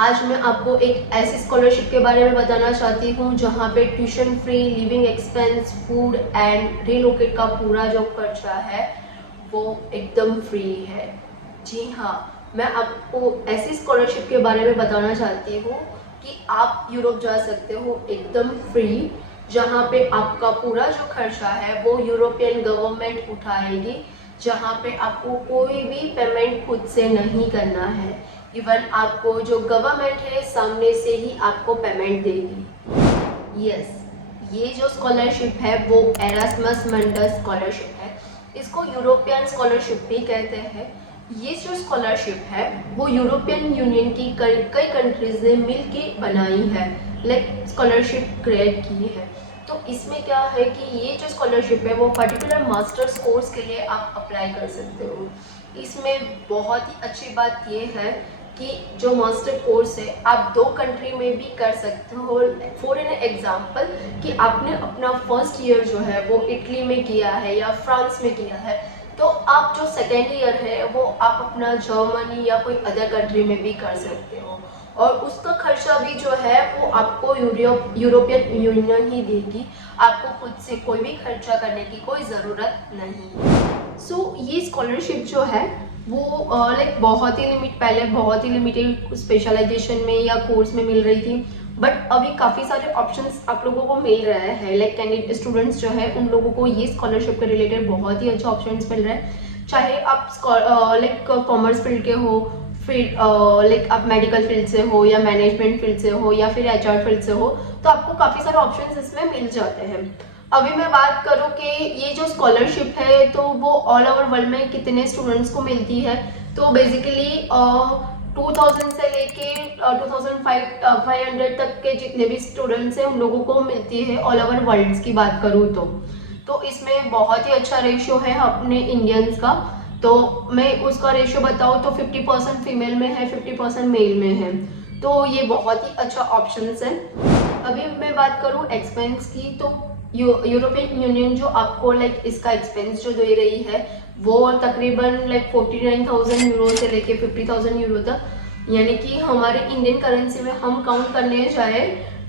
आज मैं आपको एक ऐसी स्कॉलरशिप के बारे में बताना चाहती हूँ जहाँ पे tuition free, living expense, food and relocate का पूरा जो खर्चा है वो एकदम फ्री है। जी हाँ, मैं आपको ऐसी स्कॉलरशिप के बारे में बताना चाहती हूँ कि आप यूरोप जा सकते हो एकदम फ्री, जहाँ पे आपका पूरा जो खर्चा है वो यूरोपियन गवर्नमेंट उठाएगी, जहाँ पे आपको कोई भी पेमेंट खुद से नहीं करना है। इवन आपको जो गवर्नमेंट है सामने से ही आपको पेमेंट देगी। यस, ये जो स्कॉलरशिप है वो एरास्मस मंडस स्कॉलरशिप है। इसको यूरोपियन स्कॉलरशिप भी कहते हैं। ये जो स्कॉलरशिप है वो यूरोपियन यूनियन की कई कंट्रीज ने मिलके बनाई है, लाइक स्कॉलरशिप क्रिएट की है। तो इसमें क्या है कि ये जो स्कॉलरशिप है वो पर्टिकुलर मास्टर्स कोर्स के लिए आप अप्लाई कर सकते हो। इसमें बहुत ही अच्छी बात ये है कि जो मास्टर कोर्स है आप 2 कंट्री में भी कर सकते हो। फॉर एन एग्जांपल कि आपने अपना फर्स्ट ईयर जो है वो इटली में किया है या फ्रांस में किया है, तो आप जो सेकेंड ईयर है वो आप अपना जर्मनी या कोई अदर कंट्री में भी कर सकते हो, और उसका खर्चा भी जो है वो आपको यूरोपियन यूनियन ही देगी। आपको खुद से कोई भी खर्चा करने की कोई ज़रूरत नहीं। सो ये स्कॉलरशिप जो है वो लाइक पहले बहुत ही लिमिटेड स्पेशलाइजेशन में या कोर्स में मिल रही थी, बट अभी काफ़ी सारे ऑप्शंस आप लोगों को मिल रहे हैं। लाइक कैंडिडेट स्टूडेंट्स जो है उन लोगों को ये स्कॉलरशिप के रिलेटेड बहुत ही अच्छे ऑप्शंस मिल रहे हैं। चाहे आप लाइक कॉमर्स फील्ड के हो, फिर लाइक आप मेडिकल फील्ड से हो या मैनेजमेंट फील्ड से हो या फिर एचआर फील्ड से हो, तो आपको काफ़ी सारे ऑप्शंस इसमें मिल जाते हैं। अभी मैं बात करूँ कि ये जो स्कॉलरशिप है तो वो ऑल ओवर वर्ल्ड में कितने स्टूडेंट्स को मिलती है, तो बेसिकली 2000 से लेके 2500 तक के जितने भी स्टूडेंट्स हैं उन लोगों को मिलती है ऑल ओवर वर्ल्ड की बात करूँ तो इसमें बहुत ही अच्छा रेशियो है अपने इंडियंस का। तो मैं उसका रेशियो बताऊँ तो 50% फीमेल में है, 50% मेल में है, तो ये बहुत ही अच्छा ऑप्शंस है। अभी मैं बात करूँ एक्सपेंस की, तो यूरोपियन यूनियन जो आपको लाइक इसका एक्सपेंस जो दे रही है वो तकरीबन लाइक 49,000 यूरो से लेके 50,000 यूरो तक, यानी कि हमारे इंडियन करेंसी में हम काउंट करने जाए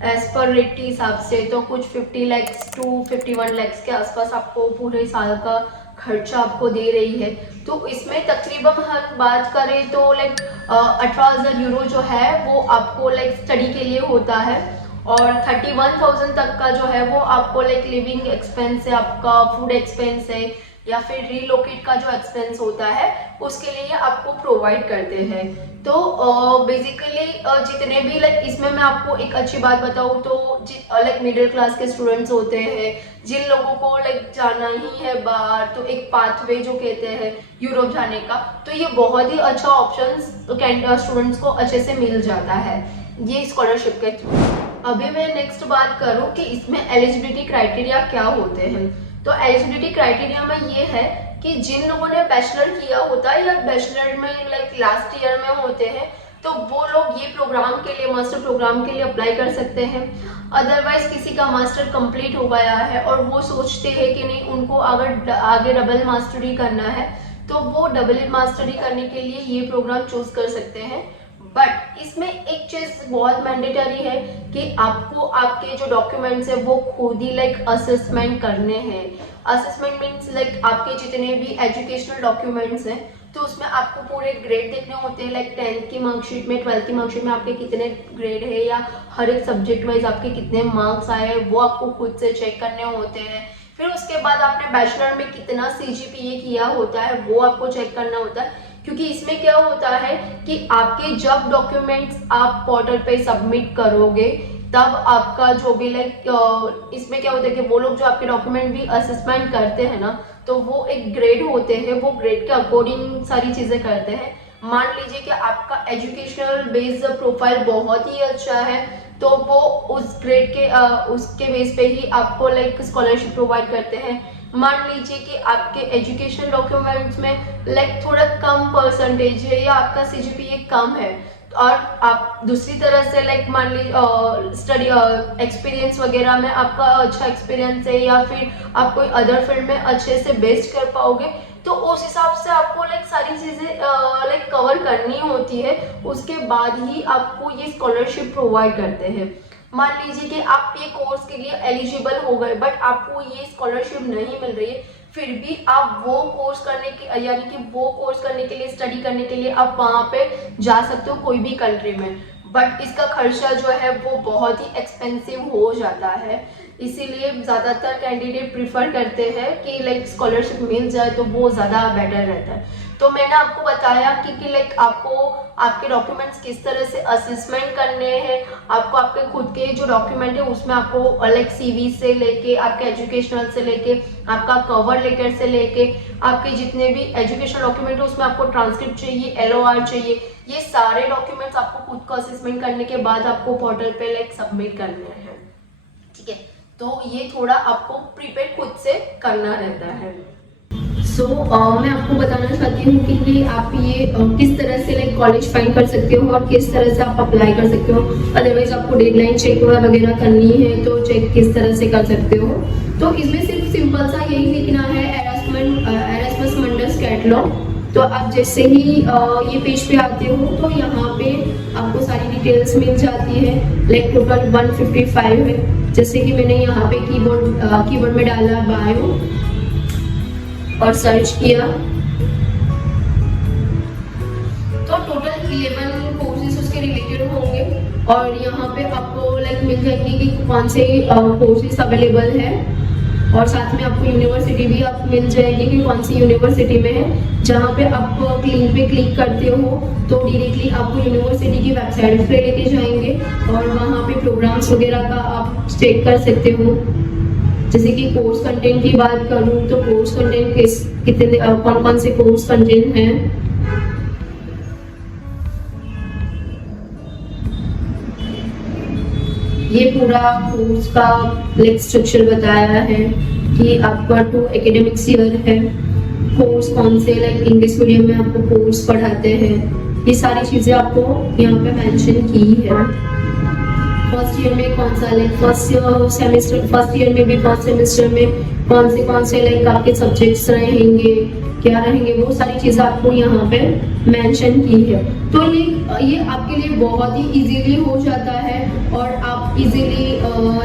एज पर रेट के हिसाब से तो कुछ 50 लैक्स टू 51 लैक्स के आसपास आपको पूरे साल का खर्चा आपको दे रही है। तो इसमें तकरीबन हम बात करें तो लाइक 18,000 यूरो जो है वो आपको लाइक स्टडी के लिए होता है, और 31,000 तक का जो है वो आपको लाइक लिविंग एक्सपेंस है, आपका फूड एक्सपेंस है या फिर रीलोकेट का जो एक्सपेंस होता है उसके लिए आपको प्रोवाइड करते हैं। तो बेसिकली जितने भी लाइक इसमें मैं आपको एक अच्छी बात बताऊँ तो लाइक मिडिल क्लास के स्टूडेंट्स होते हैं जिन लोगों को लाइक जाना ही है बाहर, तो एक पाथवे जो कहते हैं यूरोप जाने का, तो ये बहुत ही अच्छा ऑप्शन स्टूडेंट्स को अच्छे से मिल जाता है ये स्कॉलरशिप के थ्रू। अभी मैं नेक्स्ट बात करूँ कि इसमें एलिजिबिलिटी क्राइटेरिया क्या होते हैं, तो एलिजिबिलिटी क्राइटेरिया में ये है कि जिन लोगों ने बैचलर किया होता है या बैचलर में लाइक लास्ट ईयर में होते हैं तो वो लोग ये प्रोग्राम के लिए, मास्टर प्रोग्राम के लिए अप्लाई कर सकते हैं। अदरवाइज किसी का मास्टर कंप्लीट हो गया है और वो सोचते हैं कि नहीं उनको अगर आगे डबल मास्टरी करना है तो वो डबल मास्टरी करने के लिए ये प्रोग्राम चूज कर सकते हैं। बट इसमें एक चीज बहुत मैंडेटरी है कि आपको आपके जो डॉक्यूमेंट्स है वो खुद ही लाइक असेसमेंट करने हैं। असेसमेंट मीन्स लाइक आपके जितने भी एजुकेशनल डॉक्यूमेंट्स हैं तो उसमें आपको पूरे ग्रेड देखने होते हैं, लाइक 10th की मार्कशीट में, 12th की मार्कशीट में आपके कितने ग्रेड है या हर एक सब्जेक्ट वाइज आपके कितने मार्क्स आए हैं वो आपको खुद से चेक करने होते हैं। फिर उसके बाद आपने बैचलर में कितना CGPA किया होता है वो आपको चेक करना होता है, क्योंकि इसमें क्या होता है कि आपके जब डॉक्यूमेंट्स आप पोर्टल पे सबमिट करोगे तब आपका जो भी लाइक इसमें क्या होता है कि वो लोग जो आपके डॉक्यूमेंट भी असेसमेंट करते हैं ना, तो वो एक ग्रेड होते हैं, वो ग्रेड के अकॉर्डिंग सारी चीज़ें करते हैं। मान लीजिए कि आपका एजुकेशनल बेस्ड प्रोफाइल बहुत ही अच्छा है तो वो उस ग्रेड के उसके बेस पे ही आपको लाइक स्कॉलरशिप प्रोवाइड करते हैं। मान लीजिए कि आपके एजुकेशन डॉक्यूमेंट्स में लाइक थोड़ा कम परसेंटेज है या आपका सीजीपीए कम है, और आप दूसरी तरह से लाइक मान लीजिए स्टडी एक्सपीरियंस वगैरह में आपका अच्छा एक्सपीरियंस है या फिर आप कोई अदर फील्ड में अच्छे से बेस्ट कर पाओगे, तो उस हिसाब से आपको लाइक सारी चीज़ें लाइक कवर करनी होती है, उसके बाद ही आपको ये स्कॉलरशिप प्रोवाइड करते हैं। मान लीजिए कि आप ये कोर्स के लिए एलिजिबल हो गए बट आपको ये स्कॉलरशिप नहीं मिल रही है, फिर भी आप वो कोर्स करने के यानी कि वो कोर्स करने के लिए स्टडी करने के लिए आप वहाँ पे जा सकते हो कोई भी कंट्री में, बट इसका खर्चा जो है वो बहुत ही एक्सपेंसिव हो जाता है। इसीलिए ज़्यादातर कैंडिडेट प्रिफर करते हैं कि लाइक स्कॉलरशिप मिल जाए तो वो ज़्यादा बेटर रहता है। तो मैंने आपको बताया कि लाइक आपको आपके डॉक्यूमेंट्स किस तरह से असेसमेंट करने हैं, आपको आपके खुद के जो डॉक्यूमेंट है उसमें आपको लाइक सीवी से लेके आपके एजुकेशनल से लेके आपका कवर लेटर से लेके आपके जितने भी एजुकेशन डॉक्यूमेंट है उसमें आपको ट्रांसक्रिप्ट चाहिए, LOR चाहिए, ये सारे डॉक्यूमेंट्स आपको खुद को असेसमेंट करने के बाद आपको पोर्टल पे लाइक सबमिट करने हैं। ठीक है, तो ये थोड़ा आपको प्रिपेयर खुद से करना रहता है। मैं आपको बताना चाहती हूँ कि आप ये किस तरह से लाइक कॉलेज फाइंड कर सकते हो और किस तरह से आप अप्लाई कर सकते हो। अदरवाइज आपको डेडलाइन चेक वगैरह करनी है तो चेक किस तरह से कर सकते हो। तो इसमें सिर्फ सिंपल सा यही लिखना है एरास्मस मंडस कैटलॉग। तो आप जैसे ही ये पेज पे आते हो तो यहाँ पे आपको सारी डिटेल्स मिल जाती है। लाइक टोटल 155 है। जैसे कि मैंने यहाँ पे कीवर्ड में डाला बायो और सर्च किया तो टोटल 11 कोर्सेज उसके रिलेटेड होंगे और यहाँ पे आपको लाइक मिल जाएगी कि कौन से कोर्सेज अवेलेबल है और साथ में आपको यूनिवर्सिटी भी आप मिल जाएगी कि कौन सी यूनिवर्सिटी में है। जहाँ पे आप लिंक पे क्लिक करते हो तो डायरेक्टली आपको यूनिवर्सिटी की वेबसाइट पे लेके जाएंगे और वहाँ पे प्रोग्राम्स वगैरह का आप चेक कर सकते हो। जैसे कि कोर्स कंटेंट की बात करूँ तो कोर्स कंटेंट कितने कौन कौन से कोर्स कंटेंट हैं। ये पूरा कोर्स का लाइक स्ट्रक्चर बताया है कि आपका 2 एकेडमिक्स ईयर है, कोर्स कौन से लाइक इंग्लिश मीडियम में आपको कोर्स पढ़ाते हैं, ये सारी चीज़ें आपको यहाँ पे मेंशन की है। फर्स्ट ईयर में कौन सा लाइक फर्स्ट ईयर में भी फर्स्ट सेमेस्टर में कौन से लाइक आपके सब्जेक्ट्स रहेंगे, क्या रहेंगे, वो सारी चीज़ें आपको यहाँ पे मेंशन की है। तो ये आपके लिए बहुत ही इजीली हो जाता है और आप इजीली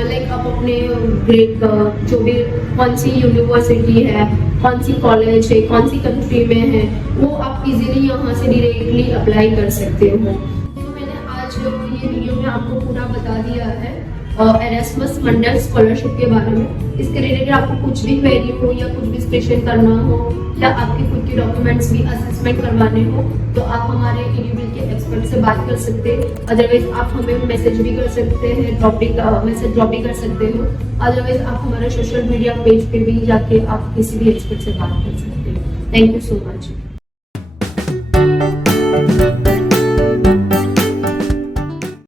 लाइक आप अपने ग्रेड जो भी कौन सी यूनिवर्सिटी है, कौन सी कॉलेज है, कौन सी कंट्री में है, वो आप इजीली यहाँ से डायरेक्टली अप्लाई कर सकते हो। तो मैंने आज ये वीडियो में आपको पूरा बता दिया है एरास्मस मंडस स्कॉलरशिप के बारे में। इसके रिलेटेड आपको कुछ भी क्वेरी हो या कुछ भी स्पेशल करना हो या आपके खुद के डॉक्यूमेंट्स भी असेसमेंट करवाने हो तो आप हमारे EDU के एक्सपर्ट से बात कर सकते हैं। अदरवाइज आप हमें मैसेज भी कर सकते हैं, मैसेज ड्रॉप भी कर सकते हो। अदरवाइज आप हमारे सोशल मीडिया पेज पे भी जाके आप किसी भी एक्सपर्ट से बात कर सकते हैं। Thank you so much.